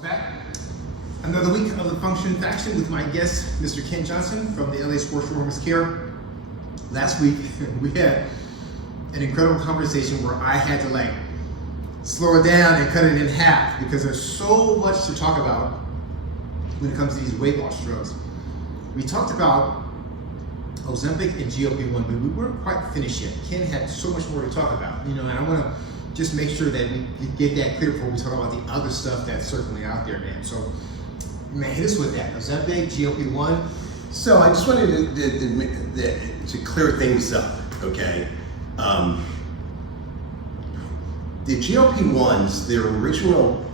Back. Another week of the Function Faction with my guest, Mr. Ken Johnson from the LA Sports Performance Care. Last week, we had an incredible conversation where I had to slow it down and cut it in half because there's so much to talk about when it comes to these weight loss drugs. We talked about Ozempic and GLP-1, but we weren't quite finished yet. Ken had so much more to talk about, and I want to just make sure that we get that clear before we talk about the other stuff that's certainly out there, man. So, hit us with that. Ozempic, GLP-1. So I just wanted to clear things up, okay? The GLP-1s, their original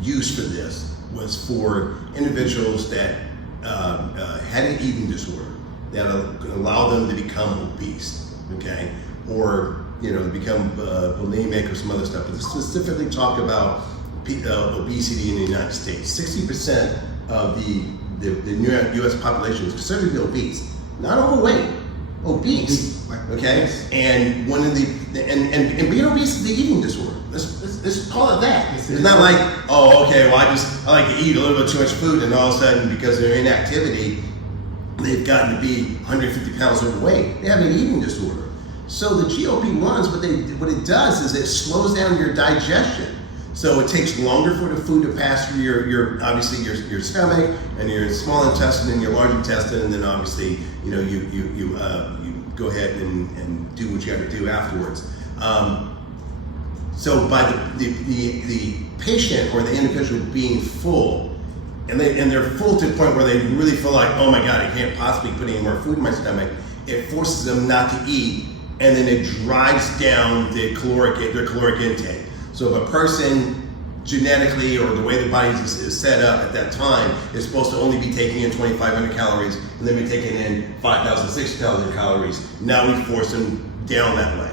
use for this was for individuals that had an eating disorder that allowed them to become obese, okay? Or to become bulimic or some other stuff. But to specifically talk about obesity in the United States, 60% of the U.S. population is considered to be obese, not overweight, obese. Okay, and one of and being obese is the eating disorder. Let's call it that. It's not like, oh, okay, well I like to eat a little bit too much food, and all of a sudden because of their inactivity, they've gotten to be 150 pounds overweight. They have an eating disorder. So the GLP-1s, what it does is it slows down your digestion. So it takes longer for the food to pass through your stomach and your small intestine and your large intestine, and then obviously you go ahead and do what you have to do afterwards. So by the patient or the individual being full, and they're full to the point where they really feel like, oh my God, I can't possibly put any more food in my stomach, it forces them not to eat, and then it drives down their caloric intake. So if a person genetically or the way the body is set up at that time is supposed to only be taking in 2,500 calories and then be taking in 5,600 calories, now we force them down that way.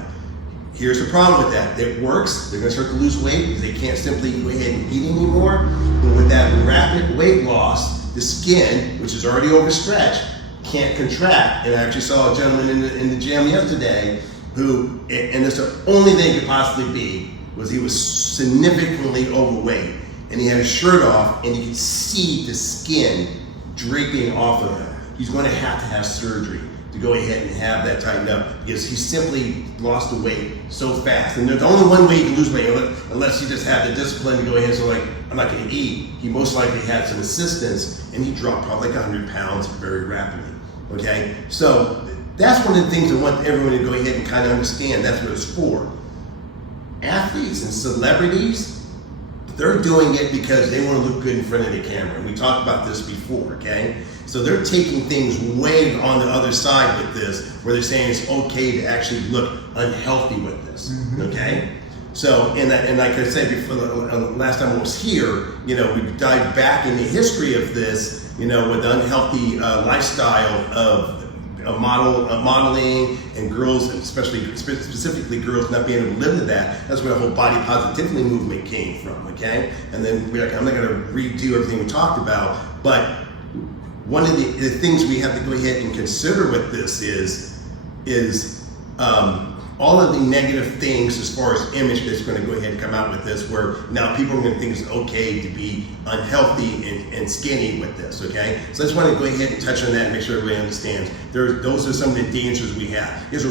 Here's the problem with that. It works. They're going to start to lose weight because they can't simply go ahead and eat anymore. But with that rapid weight loss, the skin, which is already overstretched, can't contract. And I actually saw a gentleman in the gym yesterday who, and this the only thing it could possibly be, was he was significantly overweight, and he had his shirt off, and you could see the skin draping off of him. He's going to have surgery to go ahead and have that tightened up because he simply lost the weight so fast. And there's only one way you can lose weight unless you just have the discipline to go ahead and say, I'm not going to eat. He most likely had some assistance, and he dropped probably 100 pounds very rapidly. Okay, so that's one of the things I want everyone to go ahead and kind of understand. That's what it's for. Athletes and celebrities, they're doing it because they want to look good in front of the camera. And we talked about this before, okay? So they're taking things way on the other side with this, where they're saying it's okay to actually look unhealthy with this, okay? So, and like I said before, last time I was here, we dived back in the history of this, with the unhealthy lifestyle of modeling and girls, specifically girls not being able to live to that. That's where the whole body positivity movement came from, okay? And then I'm not going to redo everything we talked about, but one of the things we have to go ahead and consider with this is all of the negative things as far as image that's going to go ahead and come out with this, where now people are going to think it's okay to be unhealthy and skinny with this, okay? So I just want to go ahead and touch on that and make sure everybody understands. Those are some of the dangers we have. It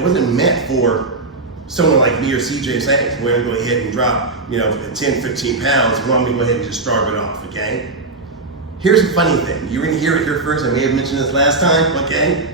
wasn't meant for someone like me or CJ saying, we're going to go ahead and drop 10, 15 pounds. We're going to go ahead and just starve it off, okay? Here's the funny thing. You're going to hear it here first. I may have mentioned this last time, okay?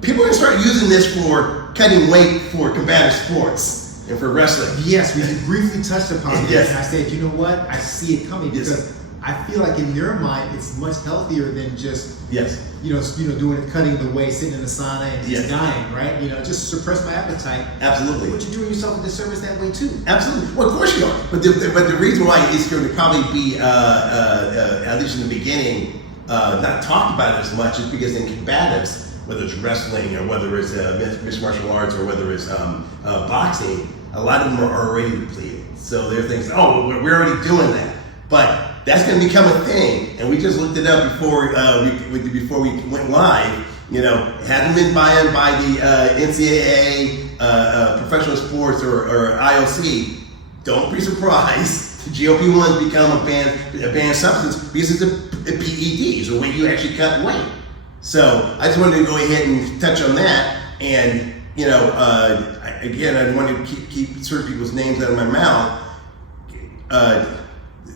People are going to start using this for cutting weight for combative sports and for wrestling. Yes, we briefly touched upon this. Yes. And I said, you know what? I see it coming because I feel like in their mind it's much healthier than just cutting the weight, sitting in the sauna and just dying, right? Just suppress my appetite. Absolutely. But you're doing yourself a disservice that way too. Absolutely. Well, of course you are. But the reason why it's going to probably be at least in the beginning not talked about as much is because in combatives, whether it's wrestling or whether it's mixed martial arts or whether it's boxing, a lot of them are already depleted. So they're thinking, oh, we're already doing that. But that's going to become a thing. And we just looked it up before we went live. It hadn't been by the NCAA, professional sports or IOC. Don't be surprised GLP-1s become a banned substance because it's a PED, is a way you actually cut weight. So I just wanted to go ahead and touch on that. And again, I want to keep certain people's names out of my mouth.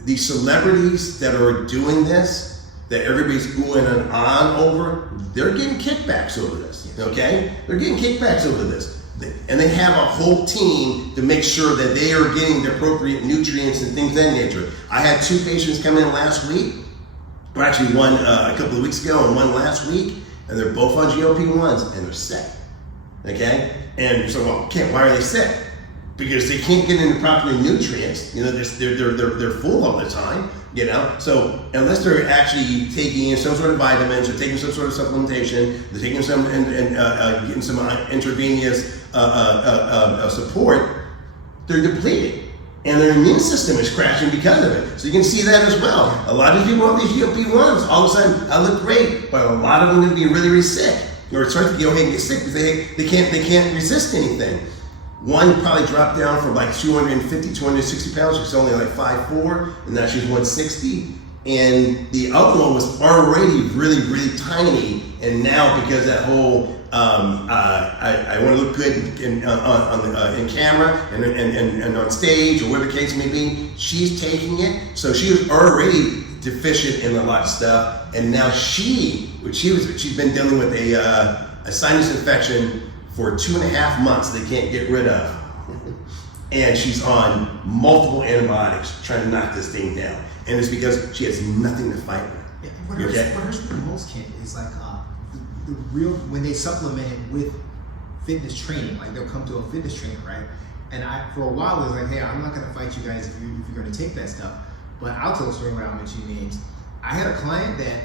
The celebrities that are doing this, that everybody's oohing and on over, they're getting kickbacks over this. Okay, they're getting kickbacks over this. And they have a whole team to make sure that they are getting the appropriate nutrients and things of that nature. I had 2 patients come in last week, or actually one a couple of weeks ago and one last week, and they're both on GLP-1s and they're sick. Okay? And so, why are they sick? Because they can't get any proper nutrients. They're full all the time. So unless they're actually taking some sort of vitamins or taking some sort of supplementation, they're taking some and getting some intravenous support, they're depleted. And their immune system is crashing because of it. So you can see that as well. A lot of people on these GLP-1s, all of a sudden, I look great, but a lot of them are going to be really, really sick. Or start to go ahead and get sick because they can't resist anything. One probably dropped down from like 250, 260 pounds. She's only like 5'4", and now she's 160. And the other one was already really, really tiny. And now because that whole I want to look good in camera and on stage or whatever the case may be, she's taking it. So she was already deficient in a lot of stuff, and now she's been dealing with a sinus infection for 2.5 months they can't get rid of. And she's on multiple antibiotics trying to knock this thing down. And it's because she has nothing to fight with. Yeah, what hurts me the most, Kent, is like the real, when they supplement it with fitness training, like they'll come to a fitness trainer, right? And for a while, it was like, hey, I'm not gonna fight you guys if you're gonna take that stuff. But I'll tell a story without mentioning names. I had a client that,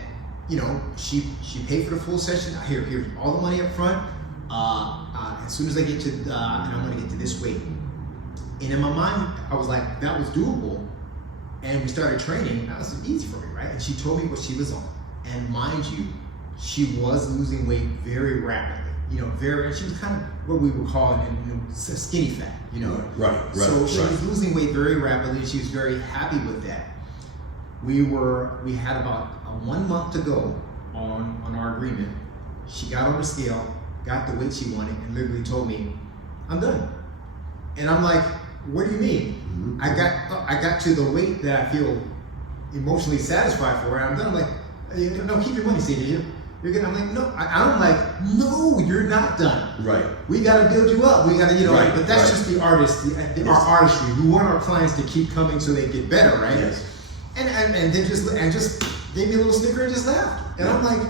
she paid for the full session. Here's all the money up front. As soon as I get to, and I'm gonna get to this weight. And in my mind, I was like, that was doable. And we started training. That was easy for me, right? And she told me what she was on. And mind you, she was losing weight very rapidly. She was kind of what we would call skinny fat, Right. So she was losing weight very rapidly. She was very happy with that. We had about 1 month to go on our agreement. She got on the scale, got the weight she wanted, and literally told me, I'm done. And I'm like, what do you mean? Mm-hmm. I got to the weight that I feel emotionally satisfied for, and I'm done. I'm like, no, keep your money, CJ. You're gonna. I'm like, no. I'm like, no, you're not done. Right. We got to build you up. We got to, Right. But that's just the artist, our artistry. We want our clients to keep coming so they get better, right? Yes. And then just gave me a little snicker and just laughed. And I'm like,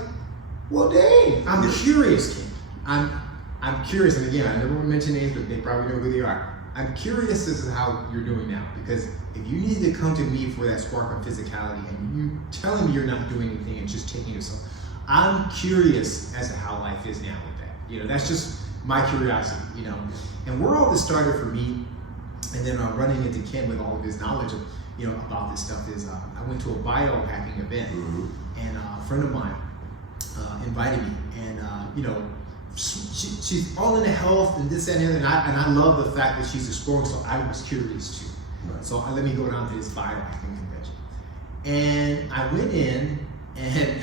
well, dang. I'm curious, King. I'm curious, and again, I never want to mention names, but they probably know who they are. I'm curious as to how you're doing now, because if you need to come to me for that spark of physicality and you telling me you're not doing anything and just taking yourself, I'm curious as to how life is now with that. That's just my curiosity, And where all this started for me, and then running into Ken with all of his knowledge of, about this stuff is, I went to a biohacking event, and a friend of mine invited me, and she's all into health and this and that, and I love the fact that she's exploring, so I was curious too. Right. So let me go down to this biohacking convention. And I went in, and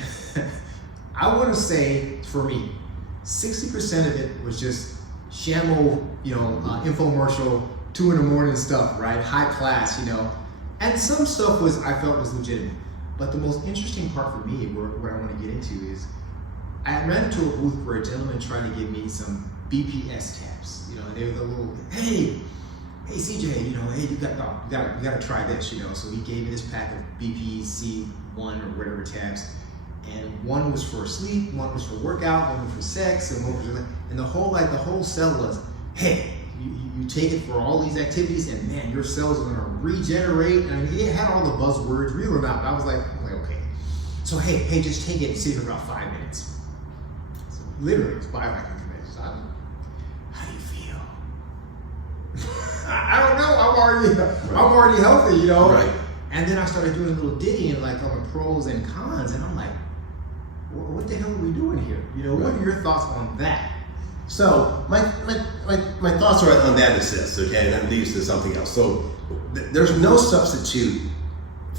I want to say, for me, 60% of it was just shamo, infomercial, 2 a.m. stuff, right? High class, And some stuff I felt was legitimate. But the most interesting part for me, where I want to get into, is I ran into a booth where a gentleman tried to give me some BPS tabs. And they were the little, hey CJ, hey, you gotta try this, So he gave me this pack of BPC1 or whatever tabs, and one was for sleep, one was for workout, one was for sex, and one was for, and the whole sell was, hey, you take it for all these activities, and man, your cells are gonna regenerate. And it had all the buzzwords, real or not. But I was like, okay. So hey, just take it and see for about 5 minutes. So literally, it's biohacking convention. So how do you feel? I don't know. I'm already healthy, Right. And then I started doing a little digging, like on the pros and cons, and I'm like, what the hell are we doing here? What are your thoughts on that? So my thoughts are on that is this, okay, and that leads to something else. So there's no substitute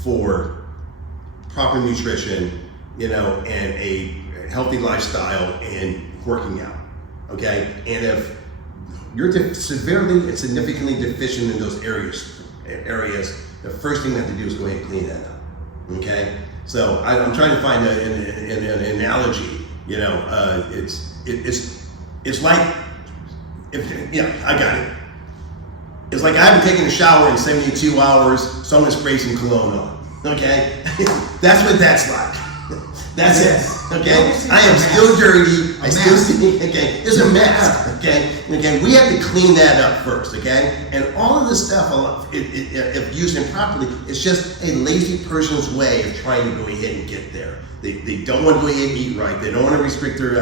for proper nutrition, and a healthy lifestyle and working out. Okay, and if you're severely and significantly deficient in those areas, the first thing you have to do is go ahead and clean that up. Okay, so I'm trying to find an analogy. It's like, I got it. It's like I haven't taken a shower in 72 hours, so I'm gonna spray some cologne on. Okay, that's what that's like. That's it. Okay, I am still dirty. I still stink. Okay, it's a mess. Okay, we have to clean that up first. Okay, and all of this stuff, if used improperly, it's just a lazy person's way of trying to go ahead and get there. They don't want to go ahead and eat right. They don't want to restrict their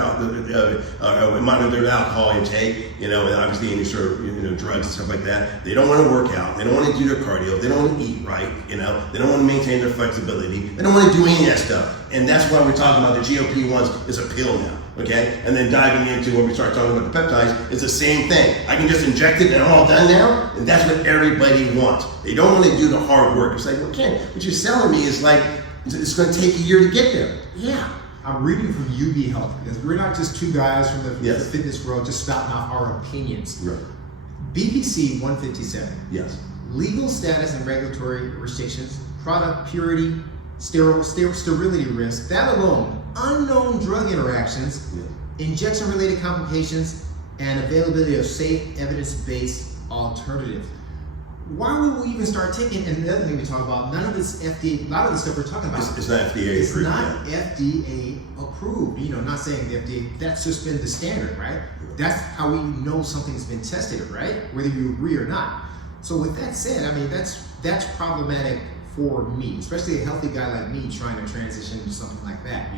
monitor their alcohol intake. And obviously any sort of drugs and stuff like that. They don't want to work out. They don't want to do their cardio. They don't want to eat right. They don't want to maintain their flexibility. They don't want to do any of that stuff. And that's why we're talking about the GLP-1s is a pill now. Okay, and then diving into when we start talking about the peptides, it's the same thing. I can just inject it and I'm all done now, and that's what everybody wants. They don't want to do the hard work. It's like, okay, what you're selling me is like, it's going to take a year to get there. Yeah. I'm reading from UB Health because we're not just two guys from the fitness world just spouting out our opinions. Right. BPC 157. Yes. Legal status and regulatory restrictions, product purity, sterility risk, that alone, unknown drug interactions, injection-related complications, and availability of safe, evidence-based alternatives. Why would we even start taking, and the other thing we talk about, none of this FDA, a lot of the stuff we're talking about, it's not FDA approved. It's not FDA approved. Not saying the FDA, that's just been the standard, right? That's how we know something's been tested, right? Whether you agree or not. So with that said, that's problematic for me, especially a healthy guy like me trying to transition into something like that.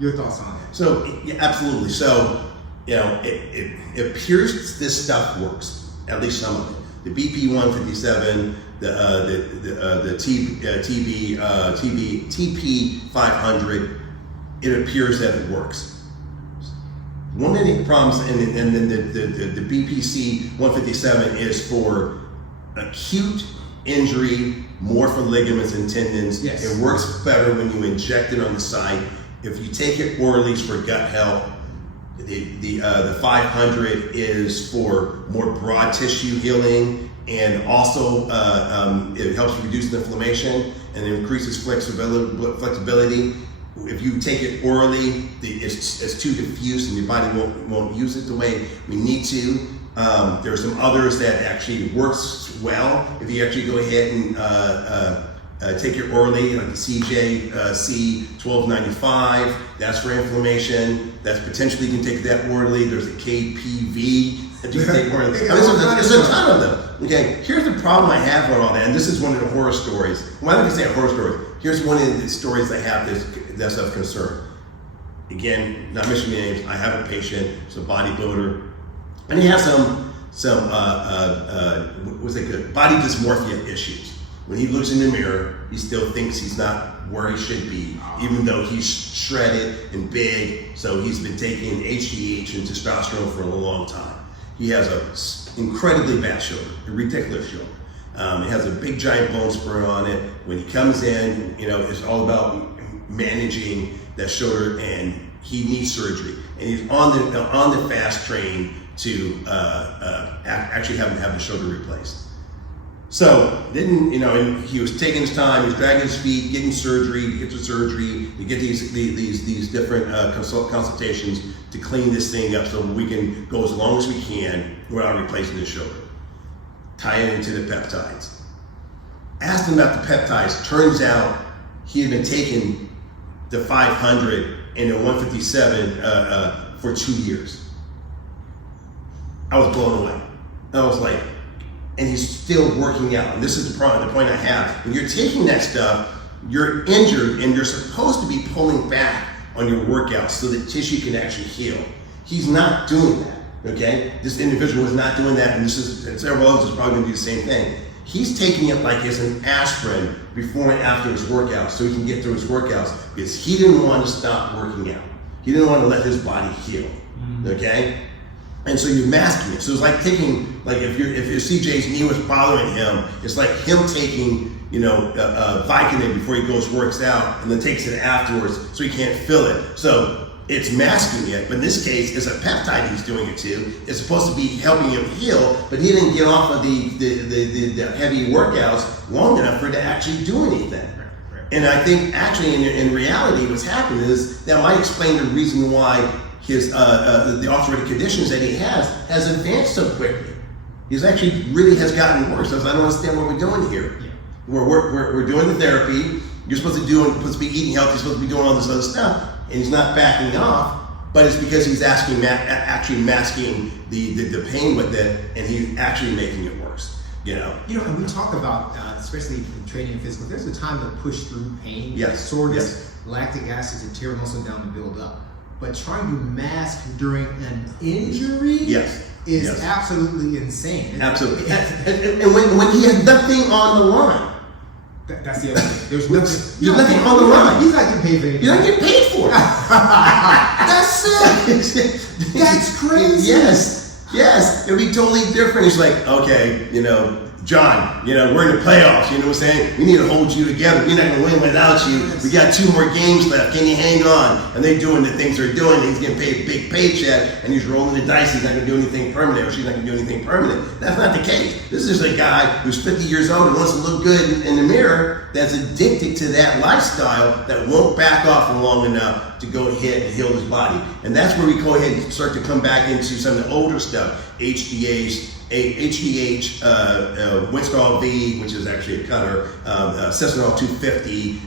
Your thoughts on that? So absolutely. So it appears this stuff works, at least some of it. The BP 157, the TP 500, it appears that it works. One of the problems, and then the BPC 157 is for acute injury, more for ligaments and tendons. Yes. It works better when you inject it on the site. If you take it orally, it's for gut health. The 500 is for more broad tissue healing, and also it helps reduce the inflammation and increases flexibility. If you take it orally, it's too diffuse and your body won't use it the way we need to. There are some others that actually works well if you actually go ahead and take it orally, like the CJC 1295. That's for inflammation. That's potentially you can take that orally. There's a KPV that you can take orally. There's a ton of them. Okay, here's the problem I have with all that, and this is one of the horror stories. Why don't I say a horror story? Here's one of the stories I have that's of concern. Again, not mentioning names. I have a patient, it's a bodybuilder, and he has some body dysmorphia issues. When he looks in the mirror, he still thinks he's not where he should be, even though he's shredded and big. So he's been taking HGH and testosterone for a long time. He has an incredibly bad shoulder, a ridiculous shoulder. It has a big giant bone spur on it. When he comes in, it's all about managing that shoulder, and he needs surgery. And he's on the fast train to actually have the shoulder replaced. So then, and he was taking his time, he was dragging his feet, getting surgery, to get to surgery, to get these different consultations to clean this thing up so we can go as long as we can without replacing the shoulder. Tie it into the peptides. Asked him about the peptides. Turns out he had been taking the 500 and the 157 for 2 years. I was blown away. I was like, and he's still working out. And this is the point I have. When you're taking that stuff, you're injured and you're supposed to be pulling back on your workouts so that tissue can actually heal. He's not doing that, okay? This individual is not doing that, and several others is probably gonna do the same thing. He's taking it like it's an aspirin before and after his workouts so he can get through his workouts because he didn't want to stop working out. He didn't want to let his body heal, okay? And so you're masking it. So it's like taking, like if your CJ's knee was bothering him, it's like him taking, Vicodin before he goes works out, and then takes it afterwards, so he can't feel it. So it's masking it. But in this case, it's a peptide he's doing it to. It's supposed to be helping him heal, but he didn't get off of the heavy workouts long enough for it to actually do anything. And I think actually in reality, what's happened is that might explain the reason why his the arthritic conditions that he has advanced so quickly. He's actually really has gotten worse. I don't understand what we're doing here. Yeah. We're doing the therapy. You're supposed to be eating healthy. You're supposed to be doing all this other stuff, and he's not backing off. But it's because he's actually masking the pain with it, and he's actually making it worse. And we talk about, especially in training and physical, there's a time to push through pain, yes. soreness, lactic acid to tear muscle down to build up. But trying to mask during an injury is absolutely insane. Absolutely. And when he has nothing on the line. That's the other thing. There's nothing on the line. He's not getting paid for anything. You're not getting paid for it. That's it. That's crazy. Yes. It'll be totally different. It's like, okay, John, we're in the playoffs, you know what I'm saying? We need to hold you together. We're not going to win without you. We got 2 more games left. Can you hang on? And they're doing the things they're doing. He's getting paid a big paycheck, and he's rolling the dice. He's not going to do anything permanent, or she's not going to do anything permanent. That's not the case. This is a guy who's 50 years old and wants to look good in the mirror, that's addicted to that lifestyle, that won't back off for long enough to go ahead and heal his body. And that's where we go ahead and start to come back into some of the older stuff, HDH, Winstrol V, which is actually a cutter, Cessanol 250,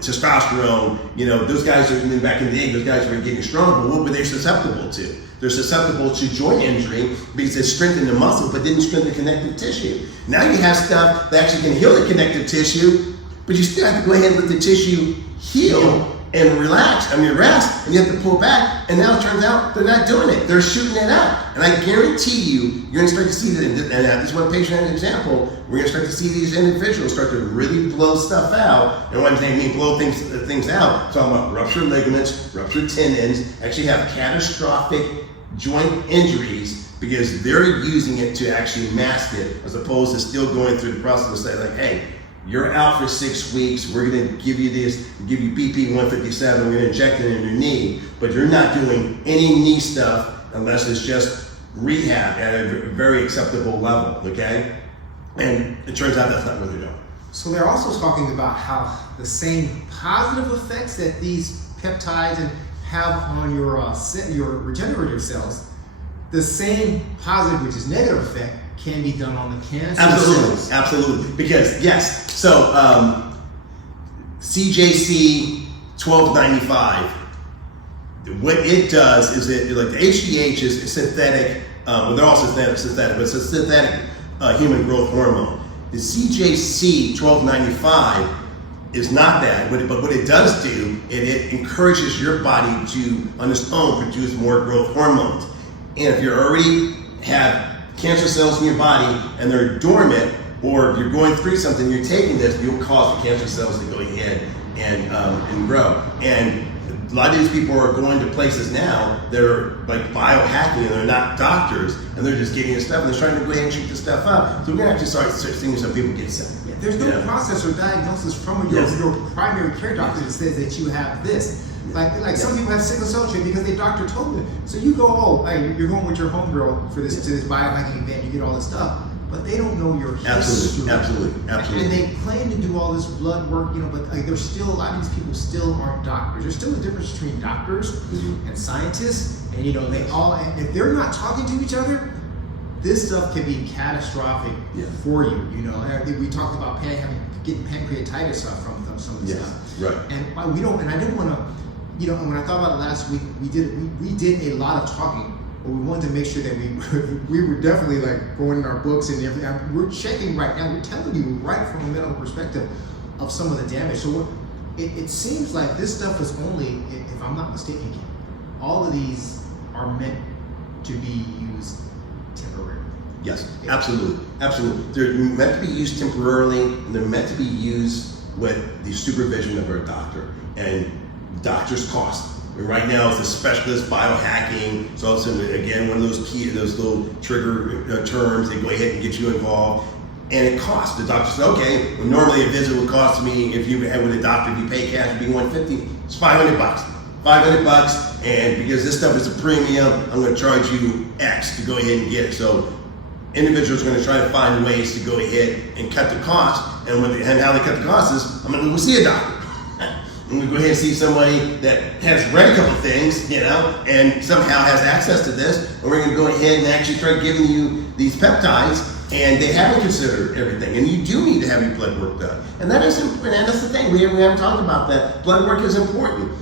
testosterone, those guys are back in the day, those guys were getting strong, but what were they susceptible to? They're susceptible to joint injury because it strengthened the muscle but didn't strengthen the connective tissue. Now you have stuff that actually can heal the connective tissue, but you still have to go ahead and let the tissue heal and rest, and you have to pull back, and now it turns out they're not doing it. They're shooting it out. And I guarantee you're going to start to see that, and this is one patient as an example, we're going to start to see these individuals start to really blow stuff out. And when I mean blow things out, I'm talking about ruptured ligaments, ruptured tendons, actually have catastrophic joint injuries because they're using it to actually mask it, as opposed to still going through the process of saying, like, hey, you're out for 6 weeks. We're going to give you this, give you BP 157. We're going to inject it in your knee, but you're not doing any knee stuff unless it's just rehab at a very acceptable level, okay? And it turns out that's not what they're doing. So they're also talking about how the same positive effects that these peptides have on your regenerative cells, the same positive, which is negative effect, can be done on the cancer cells. Absolutely. Because yes, so CJC 1295, what it does is it, like the HGH is synthetic, well they're all synthetic, but it's a synthetic human growth hormone. The CJC 1295 is not that, but what it does do, it encourages your body to, on its own, produce more growth hormones. And if you already have cancer cells in your body and they're dormant, or if you're going through something, you're taking this, you'll cause the cancer cells to go ahead and grow. And a lot of these people are going to places now that are like biohacking, and they're not doctors, and they're just getting this stuff, and they're trying to go ahead and shoot this stuff up. So we're gonna have to start seeing some people get sick. Yeah, there's no process or diagnosis from your primary care doctor that says that you have this. Like some people have sickle cell trait because their doctor told them. So you go, you're going with your homegirl for this to this biohacking event, you get all this stuff, but they don't know your history. Absolutely. And they claim to do all this blood work, but there's still a lot of these people still aren't doctors. There's still a difference between doctors and scientists, and they all, if they're not talking to each other, this stuff can be catastrophic for you. We talked about getting pancreatitis from some of this stuff. Right. And we don't. And I didn't want to. And when I thought about it last week, we did a lot of talking, but we wanted to make sure that we were definitely like going in our books and everything. We're checking right now. We're telling you right from a medical perspective of some of the damage. So it seems like this stuff is only, if I'm not mistaken, all of these are meant to be used temporarily. Yes, absolutely. They're meant to be used temporarily, and they're meant to be used with the supervision of a doctor. And doctors cost. And right now it's a specialist biohacking. So also, again, one of those little trigger terms, they go ahead and get you involved. And it costs. The doctor said, okay, well, normally a visit would cost me, if you had with a doctor, if you pay cash, it'd be $150. It's $500. $500, and because this stuff is a premium, I'm going to charge you X to go ahead and get it. So individuals are going to try to find ways to go ahead and cut the cost. And how they cut the cost is, I'm going to go see a doctor. I'm going to go ahead and see somebody that has read a couple things, and somehow has access to this. And we're going to go ahead and actually start giving you these peptides. And they haven't considered everything, and you do need to have your blood work done. And that is important, and that's the thing, we haven't talked about that. Blood work is important.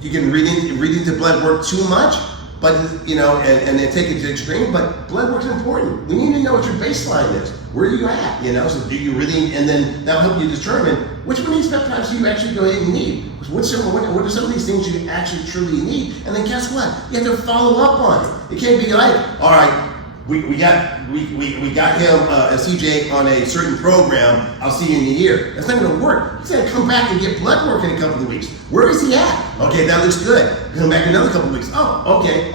You can read into blood work too much, but and then take it to the extreme, but blood work is important. We need to know what your baseline is. Where are you at? So do you really, and then that'll help you determine which one of these peptides do you actually go ahead and need. What are some of these things you actually truly need? And then guess what? You have to follow up on it. It can't be like, all right, we got him a CJ on a certain program. I'll see you in a year. That's not going to work. He's going to come back and get blood work in a couple of weeks. Where is he at? Okay, that looks good. Come back in another couple of weeks. Oh, okay.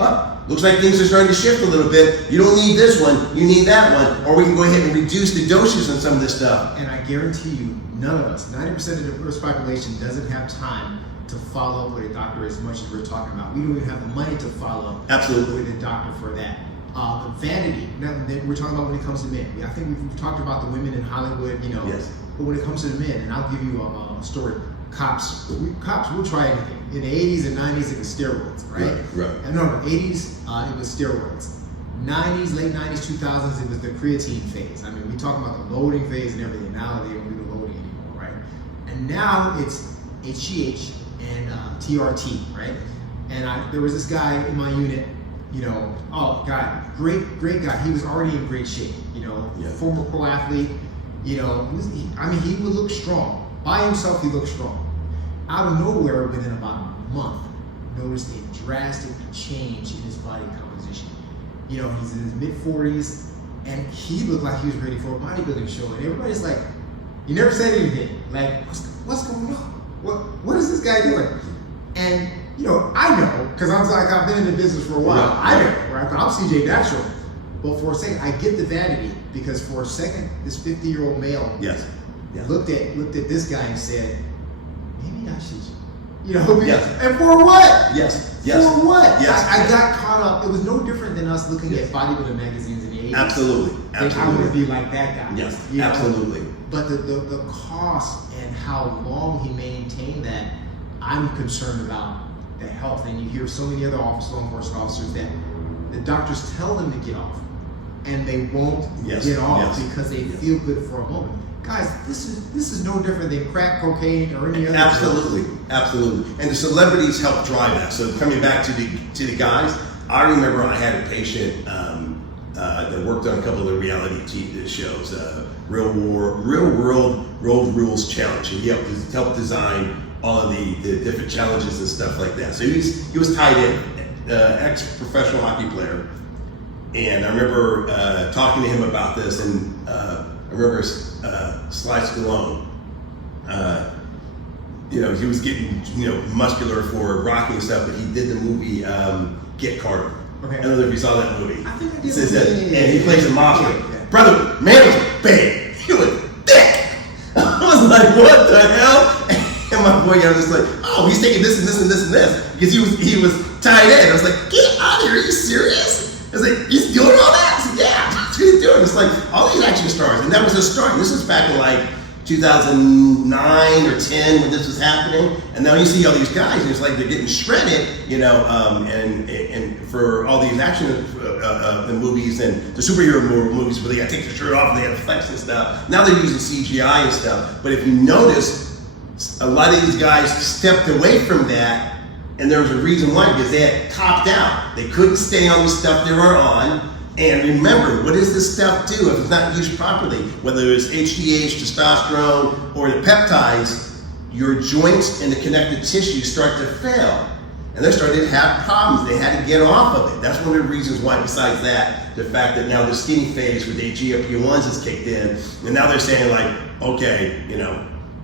Looks like things are starting to shift a little bit. You don't need this one. You need that one. Or we can go ahead and reduce the doses on some of this stuff. And I guarantee you, none of us, 90% of the diverse population doesn't have time to follow up with a doctor as much as we're talking about. We don't even have the money to follow up Absolutely. with a doctor for that. The vanity, now that we're talking about when it comes to men. I think we've talked about the women in Hollywood, Yes. But when it comes to the men, and I'll give you a story. Cops will try anything. In the 80s and 90s, it was steroids, right? Right. And no, 80s, it was steroids. 90s, late 90s, 2000s, it was the creatine phase. I mean, we talk about the loading phase and everything. Now they don't do the loading anymore, right? And now it's HGH and TRT, right? And there was this guy in my unit, great guy. He was already in great shape, former pro athlete, he would look strong. By himself, he looked strong. Out of nowhere, within about a month, noticed a drastic change in his body composition. He's in his mid-40s, and he looked like he was ready for a bodybuilding show. And everybody's like, he never said anything. Like, what's going on? What is this guy doing? And I know, because I've been in the business for a while. Yeah. I know, right? I'm CJ Natural. But for a second, I get the vanity, because for a second, this 50-year-old male looked at this guy and said, maybe I should, Yes. And for what? Yes. For what? Yes. I got caught up. It was no different than us looking at bodybuilding magazines in the 80s. Absolutely. Think I want to be like that guy. Yes. Absolutely. But the cost and how long he maintained that, I'm concerned about the health. And you hear so many other law enforcement officers that the doctors tell them to get off, and they won't get off because they feel good for a moment. Guys, this is no different than crack cocaine or any other. Absolutely. And the celebrities help drive that. So coming back to the guys, I remember I had a patient that worked on a couple of the reality TV shows, Real World Road Rules Challenge, and he helped design all of the different challenges and stuff like that. So he was tied in, ex-professional hockey player, and I remember talking to him about this, and I remember Sly Stallone. He was getting muscular for Rocky and stuff, but he did the movie Get Carter. Okay. I don't know if you saw that movie. I think I did. And he plays a mobster. Yeah. Brother, man was big. He was thick. I was like, what the hell? And my boy, I was just like, oh, he's taking this and this and this and this, because he was tied in. I was like, get out of here, are you serious? I was like, he's doing all that? I said, yeah, that's what he's doing. It's like all these action stars, and that was his start. This was back in like 2009 or 10 when this was happening, and now you see all these guys, and it's like they're getting shredded, and for all these action movies and the superhero movies where they got to take their shirt off and they got to flex and stuff. Now they're using CGI and stuff, but if you notice, a lot of these guys stepped away from that, and there was a reason why, because they had topped out. They couldn't stay on the stuff they were on. And remember, what does this stuff do if it's not used properly? Whether it's HGH, testosterone, or the peptides, your joints and the connective tissue start to fail. And they're starting to have problems. They had to get off of it. That's one of the reasons why, besides that, the fact that now the skinny phase with the GLP-1s has kicked in, and now they're saying like, okay,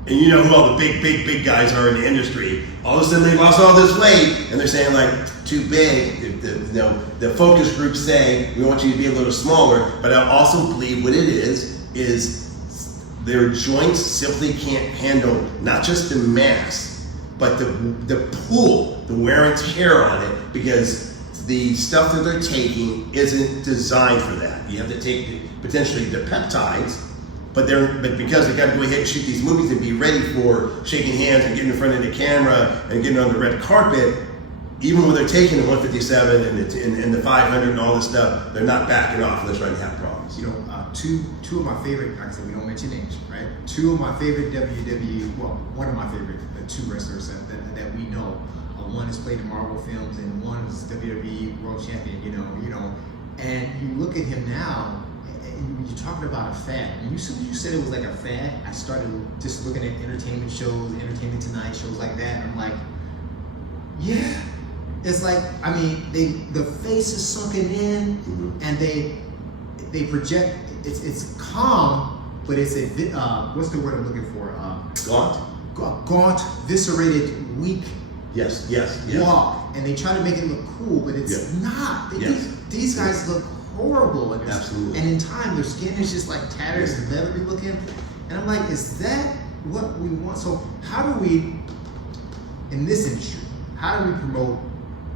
and you know who all the big guys are in the industry. All of a sudden they lost all this weight, and they're saying like, too big. The focus groups say we want you to be a little smaller, but I also believe what it is their joints simply can't handle not just the mass, but the pull, the wear and tear on it, because the stuff that they're taking isn't designed for that. You have to take potentially the peptides, but because they got to go ahead and shoot these movies and be ready for shaking hands and getting in front of the camera and getting on the red carpet, even when they're taking the 157 and the 500 and all this stuff, they're not backing off unless they're trying to have problems. You know, two of my favorite, like I said, we don't mention names, right? Two of my favorite WWE, well, one of my favorite two wrestlers that we know. One has played in Marvel films, and one is WWE World Champion. You know, and you look at him now, and you're talking about a fad. And as soon as you said it was like a fad, I started just looking at entertainment shows, Entertainment Tonight shows like that, and I'm like, yeah. It's like, I mean, the face is sunken in, and they project. It's calm, but it's a what's the word I'm looking for? Gaunt, viscerated, weak. Yes. Walk, and they try to make it look cool, but it's not. These guys look horrible, and absolutely. And in time, their skin is just like tattered and leathery looking. And I'm like, is that what we want? So how do we, in this industry, how do we promote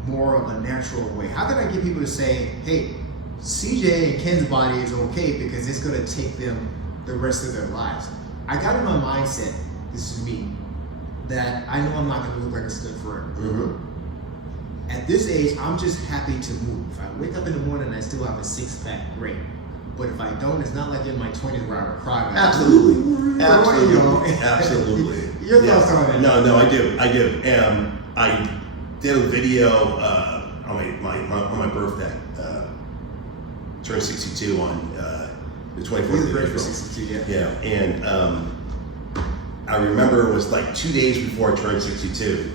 more of a natural way? How can I get people to say, hey, CJ and Ken's body is okay because it's going to take them the rest of their lives? I got in my mindset, this is me, that I know I'm not going to look like a stud forever. At this age, I'm just happy to move. If I wake up in the morning and I still have a six-pack, great. But if I don't, it's not like in my 20s where I would cry. Like, Absolutely. Your thoughts on it? No, I do. I did a video on my birthday. Turned 62 on the 24th of April. 62, yeah. And I remember it was like 2 days before I turned 62.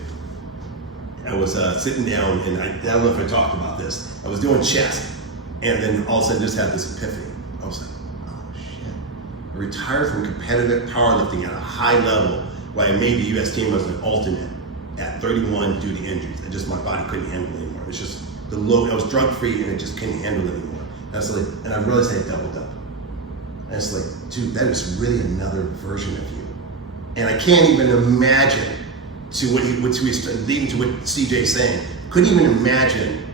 I was sitting down, and I don't know if I talked about this. I was doing chest, and then all of a sudden just had this epiphany. I was like, oh shit. I retired from competitive powerlifting at a high level where I made the U.S. team as an alternate at 31 due to injuries. My body couldn't handle it anymore. It's just the load. I was drug free, and it just couldn't handle it anymore. And I realized I had doubled up. And it's like, dude, that is really another version of you. And I can't even imagine leading to what CJ's saying. Couldn't even imagine.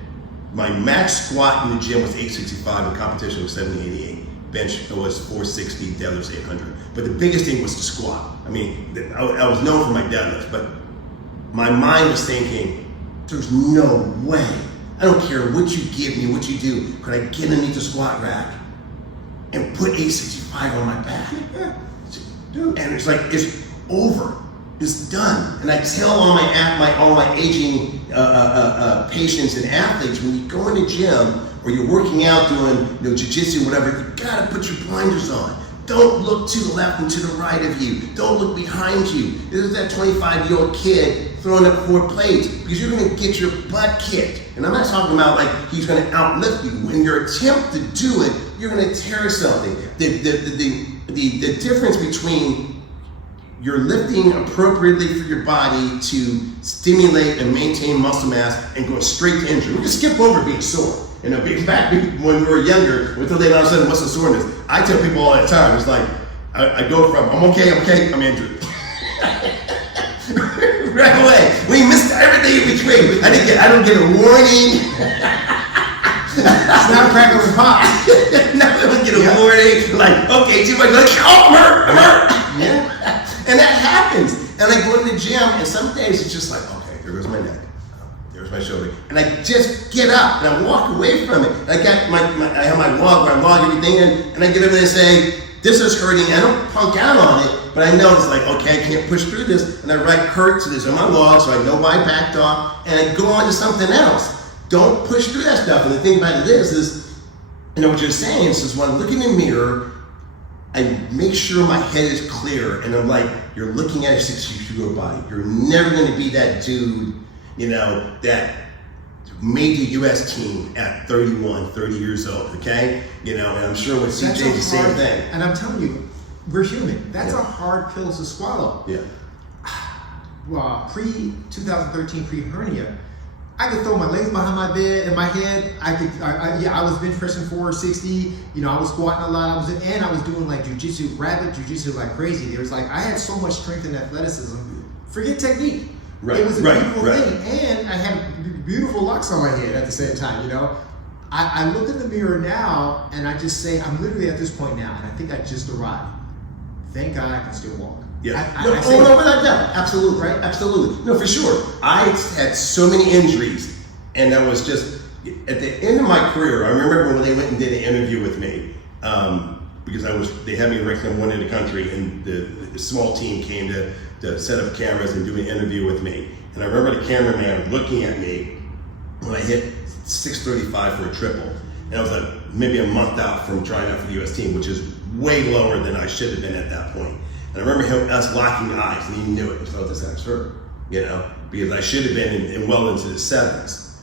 My max squat in the gym was 865, and competition was 788. Bench was 460, deadlifts 800. But the biggest thing was the squat. I mean, I was known for my deadlifts, but my mind was thinking, there's no way. I don't care what you give me, what you do. Could I get underneath the squat rack and put 865 on my back? Dude. And it's like, it's over. It's done. And I tell all my aging patients and athletes, when you go in the gym or you're working out doing jiu-jitsu, whatever, you gotta put your blinders on. Don't look to the left and to the right of you. Don't look behind you. There's that 25-year-old kid throwing up 4 plates because you're gonna get your butt kicked. And I'm not talking about like he's gonna outlift you. In your attempt to do it, you're gonna tear something. The difference between you're lifting appropriately for your body to stimulate and maintain muscle mass and go straight to injury. We can skip over being sore. In fact, when we were younger, we thought all of a sudden, what's the soreness? I tell people all the time, it's like, I go from, I'm okay, I'm injured. Right away. We missed everything in between. I don't get a warning. Snap, crackle, and pop. I don't get a warning. Like, okay, too much. Like, oh, I'm hurt. Yeah. And that happens. And I go to the gym, and some days it's just like, okay, there goes my neck. There's my shoulder. And I just get up, and I walk away from it. And I have my log where I log everything in, and I get up there and say, this is hurting. I don't punk out on it, but I know it's like, okay, I can't push through this. And I write hurt to this on my log, so I know why I backed off, and I go on to something else. Don't push through that stuff. And the thing about it is, what you're saying is when I look in the mirror, I make sure my head is clear, and I'm like, you're looking at a 62-year-old body. You're never going to be that dude, that made the U.S. team at 31, 30 years old, okay? And I'm sure with CJ the same thing. And I'm telling you, we're human. That's a hard pill to swallow. Yeah. Pre-2013, pre-hernia, I could throw my legs behind my bed and my head. I was bench pressing 460. You know, I was squatting a lot. I was doing like jujitsu, rapid jujitsu like crazy. There was like, I had so much strength and athleticism. Forget technique. Right. It was a beautiful thing, and I had beautiful locks on my head at the same time. You know, I look in the mirror now and I just say, I'm literally at this point now, and I think I just arrived. Thank God I can still walk. Yeah. Without doubt. Absolutely. Right? Absolutely. No, for sure. I had so many injuries, and I was just, at the end of my career, I remember when they went and did an interview with me, because they had me ranked number 1 in the country, and the small team came to set up cameras and do an interview with me. And I remember the cameraman looking at me when I hit 635 for a triple. And I was like maybe a month out from trying out for the US team, which is way lower than I should have been at that point. And I remember us locking eyes, and he knew it. So this is hurt, you know, because I should have been well into the 7s.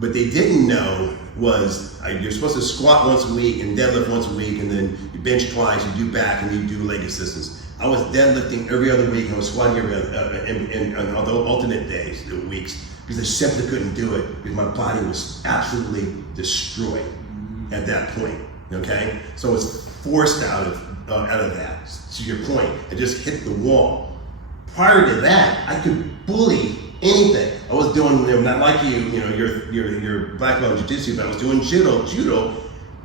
But they didn't know was you're supposed to squat once a week and deadlift once a week, and then you bench twice, you do back, and you do leg assistance. I was deadlifting every other week, and I was squatting every other, on alternate days, weeks, because I simply couldn't do it because my body was absolutely destroyed at that point. Okay, so I was forced out of that. To your point, I just hit the wall. Prior to that, I could bully anything. I was doing, not like you're black belt in jiu-jitsu, but I was doing judo,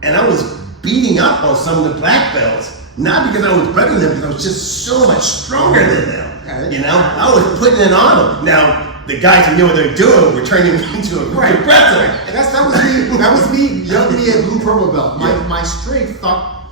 and I was beating up on some of the black belts, not because I was better than them, because I was just so much stronger than them. You know, I was putting it on them. Now, the guys who knew what they were doing were turning me into a pretzel. And that was me, young me at blue purple belt. My strength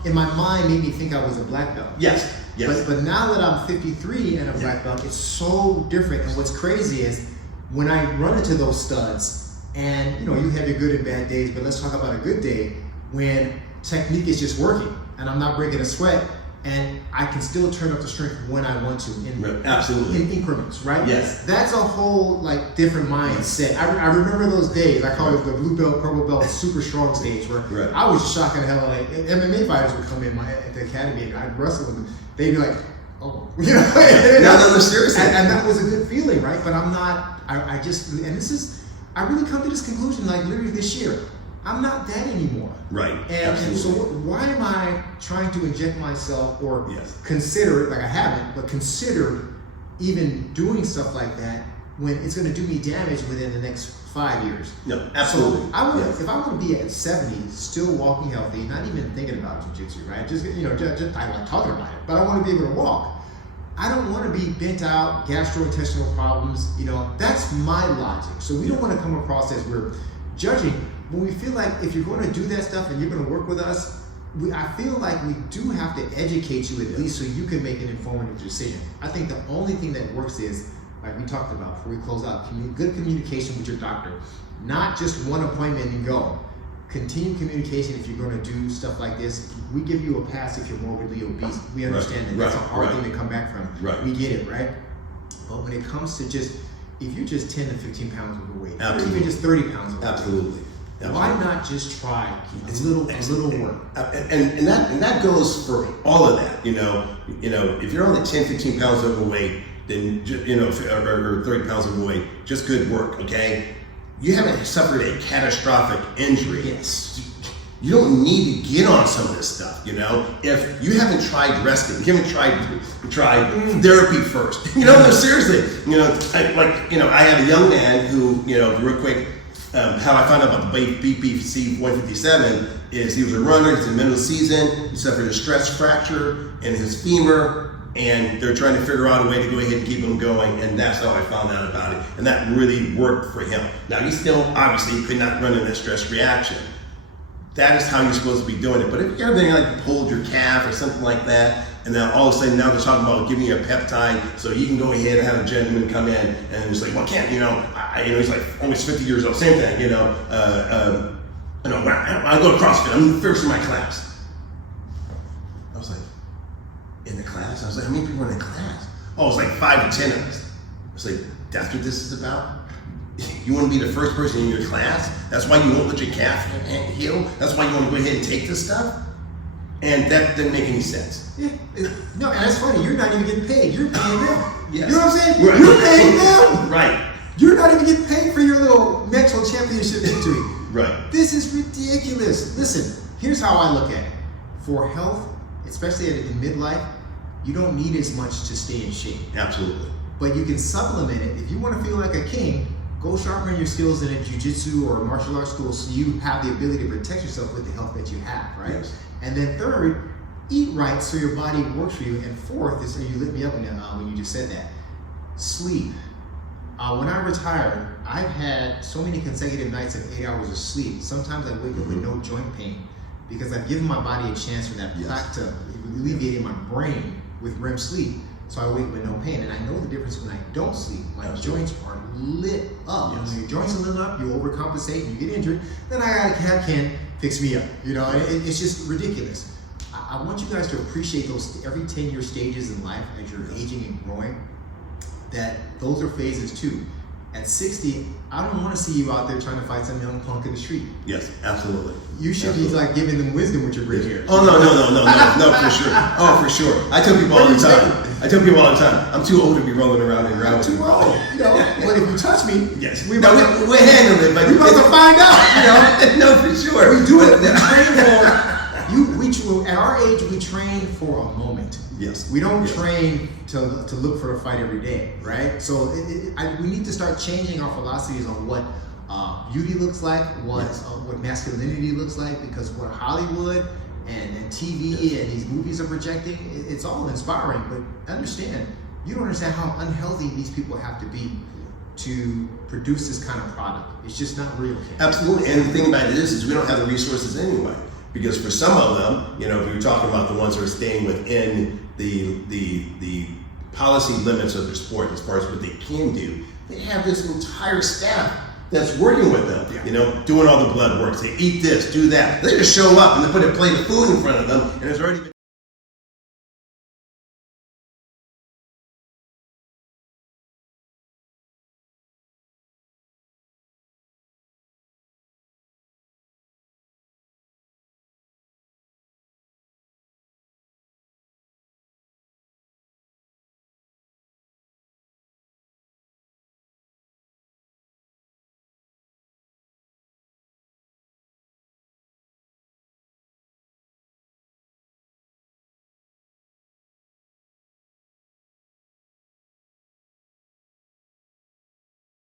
in my mind made me think I was a black belt. Yes. But now that I'm 53 and a black belt, it's so different. And what's crazy is when I run into those studs, and you have your good and bad days, but let's talk about a good day when technique is just working and I'm not breaking a sweat, and I can still turn up the strength when I want to in increments, right? Yes. That's a whole different mindset. I remember those days. I call it the blue belt, purple belt, super strong stage where I was just shocking the hell out of MMA fighters would come in at the academy and I'd wrestle with them. They'd be like, oh, No, seriously. And that was a good feeling, right? But I'm not. I really come to this conclusion literally this year. I'm not that anymore. Right. And so why am I trying to inject myself or consider, I haven't, but consider even doing stuff like that when it's going to do me damage within the next 5 years? No, absolutely. So if I want to be at 70, still walking healthy, not even thinking about jiu-jitsu, right? Just I like talking about it, but I want to be able to walk. I don't want to be bent out, gastrointestinal problems. That's my logic. So we don't want to come across as we're judging. When we feel like if you're going to do that stuff and you're going to work with us, I feel like we do have to educate you at least so you can make an informative decision. I think the only thing that works is, like we talked about before we close out, good communication with your doctor. Not just one appointment and go. Continue communication if you're going to do stuff like this. We give you a pass if you're morbidly obese. We understand that that's a hard thing to come back from. Right. We get it, right? But when it comes to if you're just 10 to 15 pounds overweight, or even just 30 pounds overweight, Absolutely. Why not just try a little work? And that goes for all of that. If you're only 10, 15 pounds overweight, then or 30 pounds overweight, just good work. Okay, you haven't suffered a catastrophic injury. Yes. You don't need to get on some of this stuff. If you haven't tried resting, you haven't tried therapy first. No, seriously. I had a young man who, real quick. How I found out about the BPC 157 is he was a runner, he's in the middle of the season, he suffered a stress fracture in his femur, and they're trying to figure out a way to go ahead and keep him going, and that's how I found out about it, and that really worked for him. Now, he still obviously could not run in that stress reaction. That is how you're supposed to be doing it. But if you ever pulled your calf or something like that, and then all of a sudden now they're talking about giving you a peptide so you can go ahead and have a gentleman come in and it's like, well, can't, he's like almost 50 years old, same thing, I go to CrossFit, I'm first in my class. I was like, in the class? I was like, how many people are in the class? Oh, it's like 5 to 10 of us. I was like, that's what this is about? You want to be the first person in your class? That's why you won't let your calf heal? That's why you want to go ahead and take this stuff? And that didn't make any sense. Yeah. No, and that's funny. You're not even getting paid. You're paying them. Yes. You know what I'm saying? Right. You're paying them. Right. You're not even getting paid for your little mental championship victory. Right. This is ridiculous. Listen, here's how I look at it. For health, especially in midlife, you don't need as much to stay in shape. Absolutely. But you can supplement it. If you want to feel like a king, go sharpen your skills in a jiu-jitsu or martial arts school so you have the ability to protect yourself with the health that you have, right? Yes. And then third, eat right so your body works for you. And fourth is, you lit me up when you just said that, sleep. When I retired, I've had so many consecutive nights of 8 hours of sleep. Sometimes I wake up with no joint pain because I've given my body a chance for that plaque to alleviate in my brain with REM sleep. So I wake with no pain. And I know the difference when I don't sleep. My joints are lit up. And when your joints are lit up, you overcompensate, you get injured, then I got a CAT can fix me up. You know, it's just ridiculous. I want you guys to appreciate those every 10-year stages in life as you're aging and growing, that those are phases too. At 60, I don't want to see you out there trying to fight some young punk in the street. Yes, absolutely. You should be like giving them wisdom with your gray hair. Oh, no, for sure. Oh, for sure. I tell people all the time. I'm too old to be rolling around in gravel. Too old, you know. But if you touch me, yes, we're handling it. But we're about to find out. You know, no, for sure. We do it. We train for at our age. We train for a moment. Yes. We don't train to look for a fight every day, right? So we need to start changing our philosophies on what beauty looks like, what masculinity looks like, because what Hollywood and TV and these movies are projecting, it's all inspiring, but understand, you don't understand how unhealthy these people have to be to produce this kind of product. It's just not real. Absolutely, and the thing about it is we don't have the resources anyway. Because for some of them, you know, if you're talking about the ones that are staying within the policy limits of their sport as far as what they can do, they have this entire staff that's working with them, you know, doing all the blood work. They eat this, do that. They just show up and they put a plate of food in front of them, and it's already been